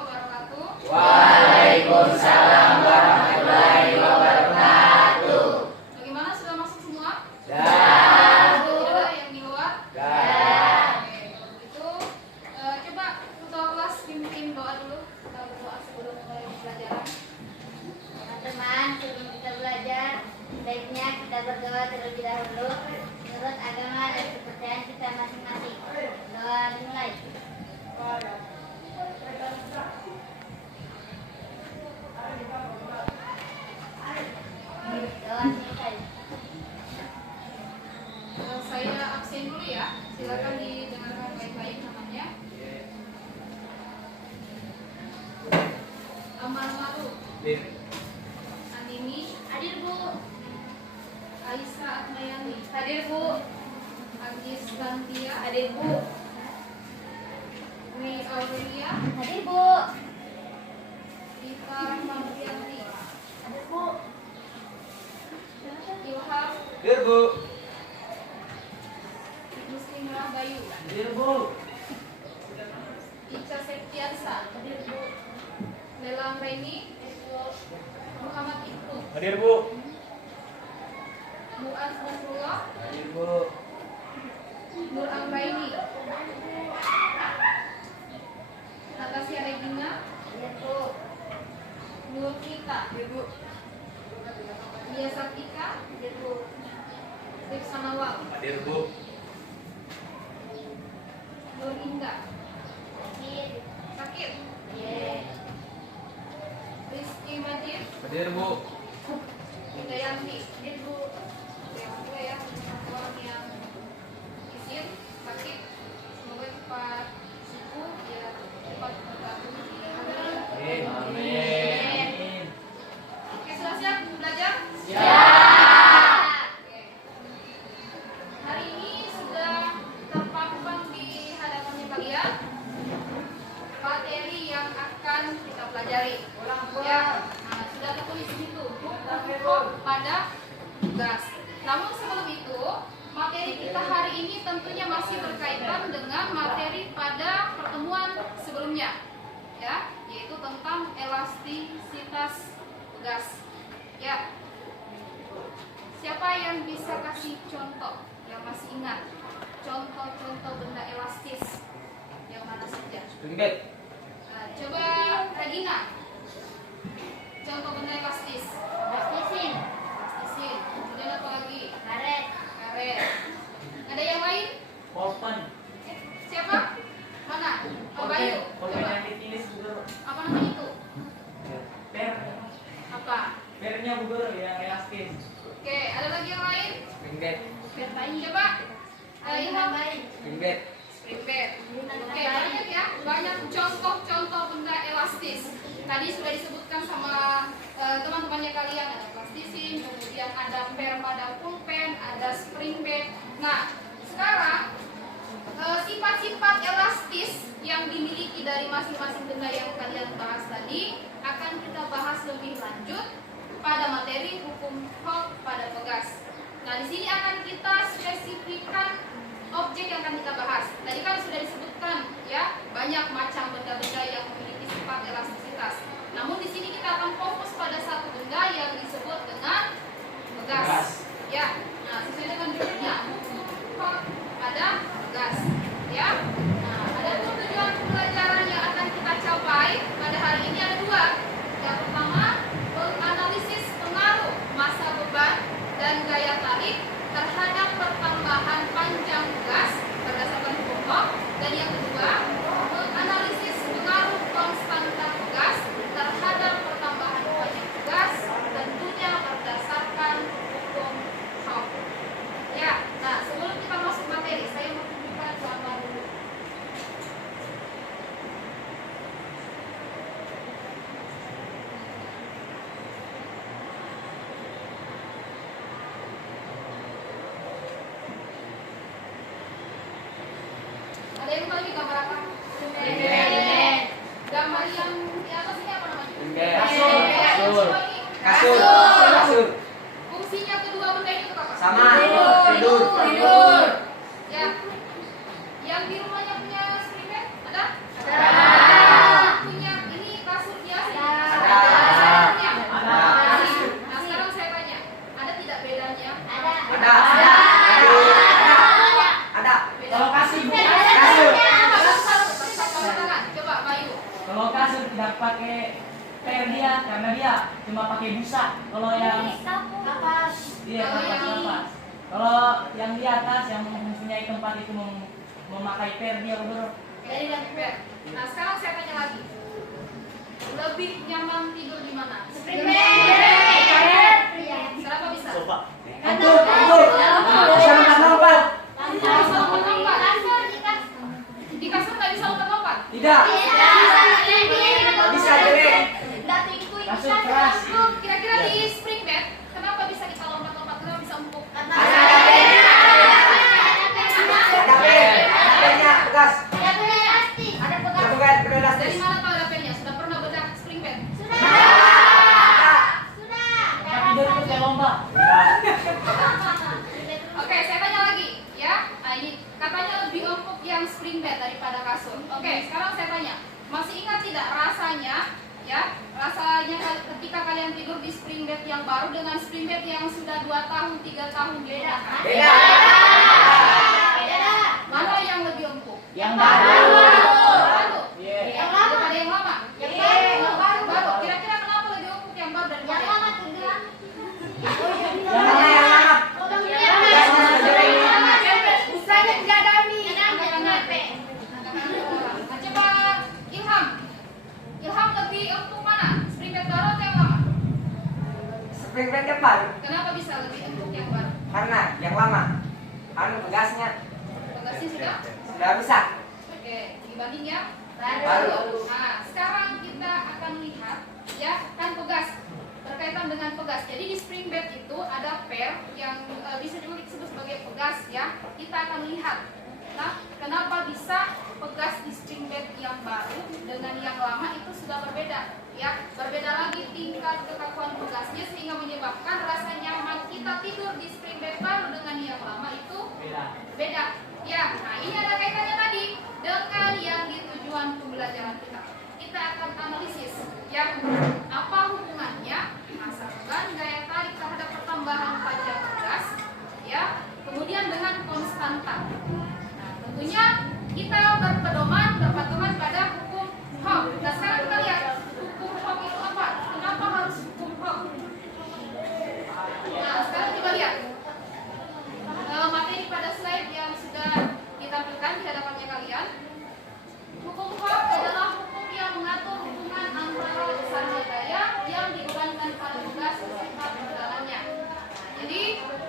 wabarakatuh. Waalaikumsalam warahmatullahi wabarakatuh. Bagaimana, sudah masuk semua? Dah. Ada yang di luar? Dah. Oke, kalau begitu coba ketua kelas pimpin doa dulu. Kita berdoa sebelum mulai pelajaran. Teman-teman, sebelum kita belajar, baiknya kita berdoa terlebih dahulu menurut agama dan kepercayaan kita masing-masing. Doa dimulai. Doa selesai. Saya absen dulu ya. Silakan didengarkan baik-baik namanya. Amar Ma'ruf. Andini. Hadir Bu. Aisyah Atmayani. Hadir Bu. Agis Lantia. Hadir Bu. Wi Aurelia. Hadir Bu. Rita Rahmantianti. Hadir Bu. Ilham Hadir Bu. Muslimah Bayu. Hadir Bu. Ica Septiansa. Hadir Bu. Lelang Reni. Muhammad Ibnu. Hadir Bu. Muaz Nasrullah. Hadir Bu. Nur Anggraini. Natasha Regina. Hadir Bu. Nur Kita. Hadir Bu. Mia Satika. Hadir Bu. Rif Sanawal. Hadir Bu. Nur Indah. Hadir. Sakit. Ye. Rizky Majid. Hadir Bu. Widayanti. Hadir Bu. Yang kedua ya, orang yang izin sakit, semoga cepat sembuh, ya cepat bergabung di Amin. Amin. Oke, sudah siap belajar? Siap. Oke. Hari ini sudah terpampang di hadapannya kalian materi yang akan kita pelajari. Ya, nah, sudah tertulis di situ hukum pada tugas. Namun sebelum itu, materi kita hari ini tentunya masih berkaitan dengan materi pada pertemuan sebelumnya, ya, yaitu tentang elastisitas tugas. Ya, siapa yang bisa kasih contoh yang masih ingat contoh-contoh benda elastis yang mana saja? Ringgit. Nah, coba Regina, contoh benda elastis. Plastisin. Elastisin. Kemudian apa lagi? Karet. Karet. Ada yang lain? Polpen. Siapa? Mana? Oh, Bayu. Polpen Coba. yang ditulis Bu Guru. Apa namanya itu? Per. Apa? Pernya Bu Guru yang elastis. Oke, ada lagi yang lain? Ringgit. Coba. Ilham. Ringgit. Spring bed. Oke, banyak ya, banyak contoh-contoh benda elastis. Tadi sudah disebutkan sama teman-temannya kalian, ada plastisin, kemudian ada per pada pulpen, ada spring bed. Nah, sekarang sifat-sifat elastis yang dimiliki dari masing-masing benda yang kalian bahas tadi akan kita bahas lebih lanjut pada materi hukum hak pada tugas. Nah, di sini akan kita spesifikkan objek yang akan kita bahas. Tadi kan sudah disebutkan ya, banyak macam benda-benda yang memiliki sifat elastisitas. Namun di sini kita akan fokus pada satu benda yang disebut dengan gas. Ya. Nah, sesuai dengan judulnya hukum pada gas. Ya. Nah, ada tujuan pembelajaran yang akan kita capai pada hari ini ada dua. Yang pertama, menganalisis pengaruh massa beban dan gaya tarik terhadap pertambahan panjang gas berdasarkan hukum Hooke, dan yang kedua menganalisis pengaruh konstanta gas terhadap pertambahan panjang gas tentunya berdasarkan hukum Hooke. Ya, nah sebelum kita masuk materi, saya mau tunjukkan gambar dulu. Ada yang lagi gambar apa? Ringgit. Gambar yang di atas ini apa namanya? Ringgit. Kasur. Kasur. Kasur. Kasur. Fungsinya kedua benda itu apa? Sama. Tidur. Tidur. Ya. Yang di rumahnya punya spring bed? Ada? Ada. Punya ini pakai per dia karena dia cuma pakai busa. Kalau yang iya kapas. Kalau yang di atas yang mempunyai tempat itu memakai per dia bro. Jadi ganti per. Nah sekarang saya tanya lagi, lebih nyaman tidur di mana? Spring bed. Kenapa bisa? Sofa. Kantor. Bisa lompat-lompat. Bisa lompat-lompat. Di kasur nggak bisa lompat-lompat? Tidak. Bisa jelek. Kasur keras. Kira-kira di spring bed, kenapa bisa kita lompat-lompat? Kenapa bisa empuk? Ada per. Pernya pegas. Ada pegas, Dari elastis. mana tahu ada pennya? Sudah pernah bedah spring bed? Tapi tidur itu kayak lomba. Oke, saya tanya lagi, ya. Nah, ini katanya lebih empuk yang spring bed daripada kasur. Oke, sekarang saya tanya, masih ingat tidak rasanya, ya? Rasanya ketika kalian tidur di spring bed yang baru dengan spring bed yang sudah 2 tahun, 3 tahun digunakan? Beda. Mana yang lebih empuk? Yang baru. Baru. Iya. Daripada yang lama? Yang baru. Yang baru. Kira-kira kenapa lebih empuk yang baru daripada yang lama? Yang mana yang lama? Pegasnya sudah jelek. Nah, coba Ilham. Ilham lebih empuk mana? Spring bed baru atau yang lama? Spring bed yang baru. Kenapa bisa lebih empuk yang baru? Karena yang lama pegasnya Bagasinya sudah rusak. oke, dibanding yang Baru. Nah, sekarang kita akan lihat ya, kan pegas. Berkaitan dengan pegas. Jadi di spring bed itu ada per yang bisa juga disebut sebagai pegas ya. Kita akan lihat. Nah, kenapa bisa pegas di spring bed yang baru dengan yang lama itu sudah berbeda ya. Berbeda lagi tingkat kekakuan pegasnya sehingga menyebabkan rasa nyaman kita tidur di spring bed baru dengan yang lama itu beda. Ya, nah ini ada kaitannya tadi dengan yang di tujuan pembelajaran kita. Kita akan analisis ya, apa hubungannya massa beban, gaya tarik terhadap pertambahan pajak pegas ya, kemudian dengan konstanta. Nah, tentunya kita berpatokan pada hukum Hooke. Nah, sekarang kita lihat hukum Hooke itu apa? Kenapa harus hukum Hooke? Nah, sekarang kita lihat materi pada slide yang sudah ditampilkan di hadapannya kalian. Hukum Hooke adalah hukum yang mengatur hubungan antara besarnya gaya yang dibebankan pada pegas beserta perjalanannya. Jadi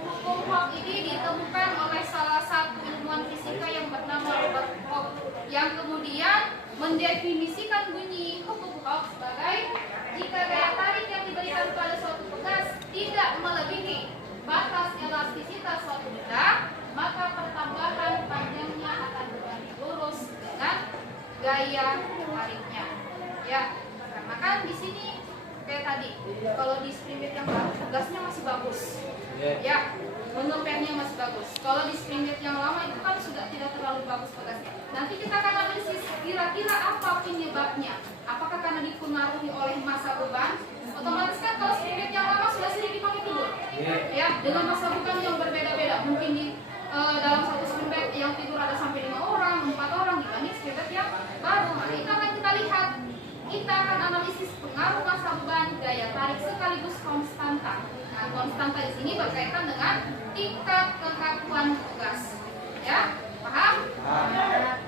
hukum Hooke ini ditemukan oleh salah satu ilmuwan fisika yang bernama Robert Hooke, yang kemudian mendefinisikan bunyi hukum Hooke sebagai jika gaya tarik yang diberikan pada suatu pegas tidak melebihi batas elastisitas suatu benda, maka pertambahan panjangnya akan berbanding lurus dengan gaya tariknya. Ya, karena kan di sini kayak tadi, kalau di spring bed yang baru pegasnya masih bagus, ya, mengepernya masih bagus. Kalau di spring bed yang lama itu kan sudah tidak terlalu bagus pegasnya. Nanti kita akan analisis kira-kira apa penyebabnya. Apakah karena dipengaruhi oleh massa beban? Otomatis kan kalau spring bed yang lama sudah sering dipakai tidur, ya, dengan massa beban yang berbeda-beda. Mungkin di dalam satu spring bed yang tidur ada sampai 5 orang, 4 orang dibanding spring bed yang baru. Nah, itu akan kita lihat. Kita akan analisis pengaruh massa beban, gaya tarik sekaligus konstanta. Nah, konstanta di sini berkaitan dengan tingkat kekakuan pegas. Ya, paham?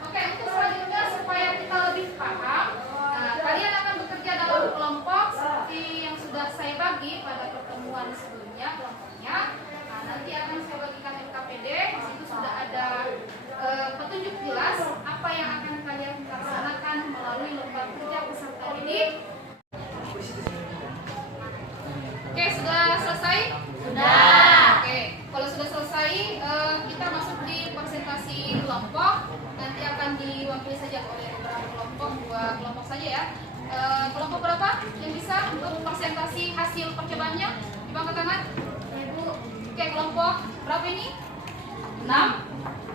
Oke, untuk selanjutnya supaya kita lebih paham, nah, kalian akan bekerja dalam kelompok seperti yang sudah saya bagi pada pertemuan sebelumnya kelompoknya. Nah, nanti akan saya bagikan LKPD. Di situ sudah ada petunjuk jelas apa yang akan kalian laksanakan melalui lembar kerja peserta didik. Oke, sudah selesai? Sudah. Oke, kalau sudah selesai, kita masuk di presentasi kelompok. Nanti akan diwakili saja oleh beberapa kelompok, 2 kelompok saja ya. Kelompok berapa yang bisa untuk presentasi hasil percobaannya? Coba angkat tangan. Oke, kelompok berapa ini? 6.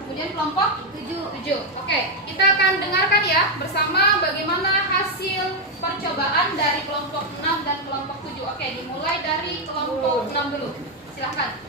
Kemudian kelompok 7. Oke, kita akan dengarkan ya bersama bagaimana hasil percobaan dari kelompok 6 dan kelompok 7. Oke, dimulai dari kelompok 6 dulu. Silahkan.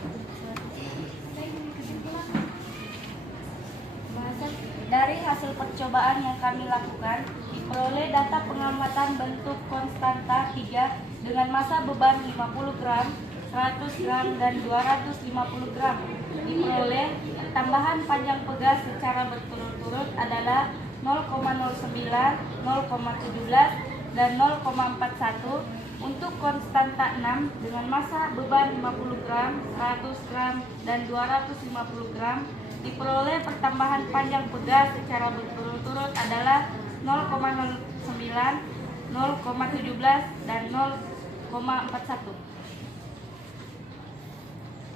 dari hasil percobaan yang kami lakukan, diperoleh data pengamatan bentuk konstanta 3 dengan massa beban 50 gram, 100 gram, dan 250 gram. Diperoleh tambahan panjang pegas secara berturut-turut adalah 0,09, 0,17, dan 0,41. Untuk konstanta 6 dengan massa beban 50 gram, 100 gram, dan 250 gram, diperoleh pertambahan panjang pegas secara berturut-turut adalah 0,09, 0,17, dan 0,41.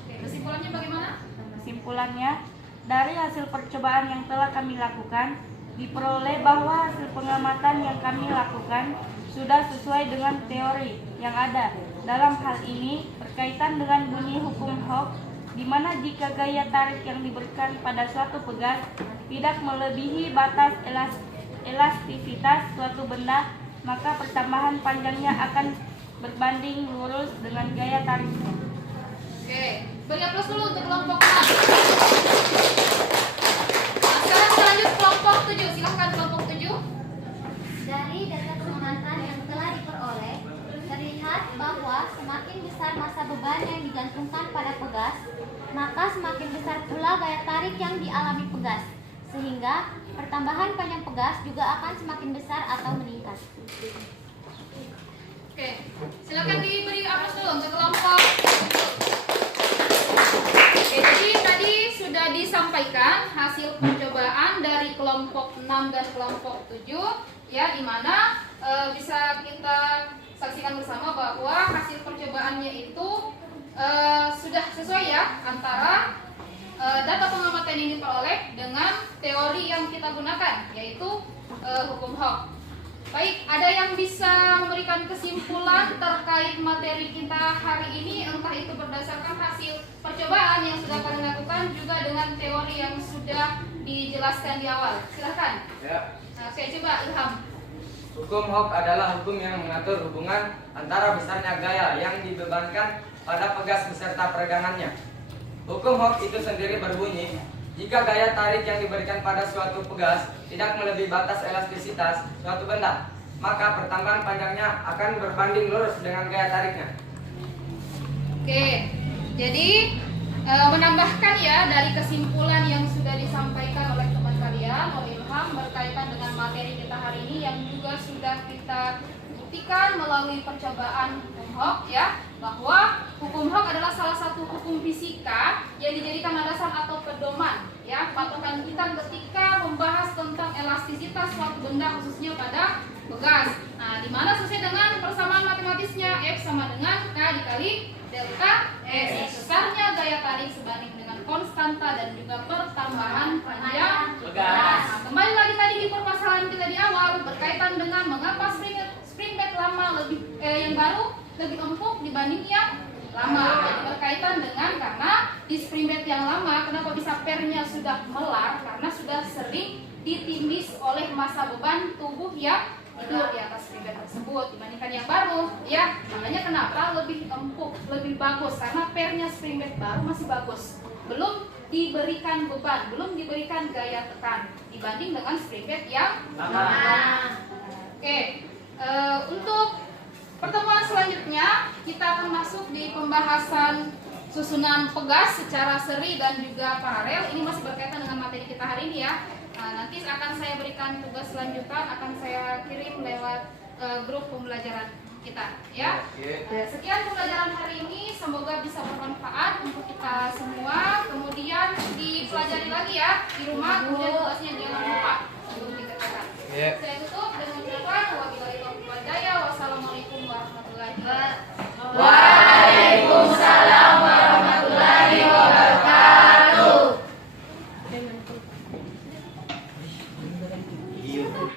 Oke, kesimpulannya bagaimana? Kesimpulannya, dari hasil percobaan yang telah kami lakukan, diperoleh bahwa hasil pengamatan yang kami lakukan sudah sesuai dengan teori yang ada. Dalam hal ini berkaitan dengan bunyi hukum Hooke, di mana jika gaya tarik yang diberikan pada suatu pegas tidak melebihi batas elastisitas suatu benda, maka pertambahan panjangnya akan berbanding lurus dengan gaya tariknya. Oke, beri aplaus dulu untuk kelompok 6. Nah, sekarang kita lanjut kelompok 7. Silahkan kelompok 7. Dari data pengamatan yang telah diperoleh, terlihat bahwa semakin besar massa beban yang digantungkan pada pegas, maka semakin besar pula gaya tarik yang dialami pegas, sehingga pertambahan panjang pegas juga akan semakin besar atau meningkat. Oke, silakan diberi aplaus dulu untuk kelompok. Oke, jadi tadi sudah disampaikan hasil percobaan dari kelompok 6 dan kelompok 7, ya, di mana bisa kita saksikan bersama bahwa hasil percobaannya itu sudah sesuai ya antara data pengamatan yang diperoleh dengan teori yang kita gunakan, yaitu hukum Hooke. Baik, ada yang bisa memberikan kesimpulan terkait materi kita hari ini, entah itu berdasarkan hasil percobaan yang sudah kalian lakukan juga dengan teori yang sudah dijelaskan di awal. Silahkan. Ya. Oke, coba Ilham. Hukum Hooke adalah hukum yang mengatur hubungan antara besarnya gaya yang dibebankan pada pegas beserta peregangannya. Hukum Hooke itu sendiri berbunyi, jika gaya tarik yang diberikan pada suatu pegas tidak melebihi batas elastisitas suatu benda, maka pertambahan panjangnya akan berbanding lurus dengan gaya tariknya. Oke, jadi menambahkan ya dari kesimpulan yang sudah disampaikan oleh teman kalian, oleh Ilham, berkaitan dengan materi kita hari ini yang juga sudah kita buktikan melalui percobaan hukum Hooke, ya, bahwa hukum Hooke adalah salah satu hukum fisika yang dijadikan landasan atau pedoman, ya, patokan kita ketika membahas tentang elastisitas suatu benda khususnya pada pegas. Nah, di mana sesuai dengan persamaan matematisnya, F sama dengan K dikali delta S. Besarnya gaya tarik sebanding dengan konstanta dan juga pertambahan panjang pegas. Nah, kembali lagi tadi di permasalahan kita di awal berkaitan dengan mengapa spring bed lama yang baru lebih empuk dibanding yang lama. Jadi berkaitan dengan karena di spring bed yang lama kenapa bisa pernya sudah melar, karena sudah sering ditindis oleh massa beban tubuh yang tidur di atas spring bed tersebut dibandingkan yang baru, ya. Makanya kenapa lebih empuk, lebih bagus, karena pernya spring bed baru masih bagus, belum diberikan beban, belum diberikan gaya tekan dibanding dengan spring bed yang lama. Oke, untuk pertemuan selanjutnya kita akan masuk di pembahasan susunan pegas secara seri dan juga paralel. Ini masih berkaitan dengan materi kita hari ini, ya. Nanti akan saya berikan tugas lanjutan, akan saya kirim lewat grup pembelajaran kita, ya. Sekian pembelajaran hari ini, semoga bisa bermanfaat untuk kita semua. Kemudian dipelajari lagi ya di rumah, kemudian tugasnya jangan lupa untuk dikerjakan.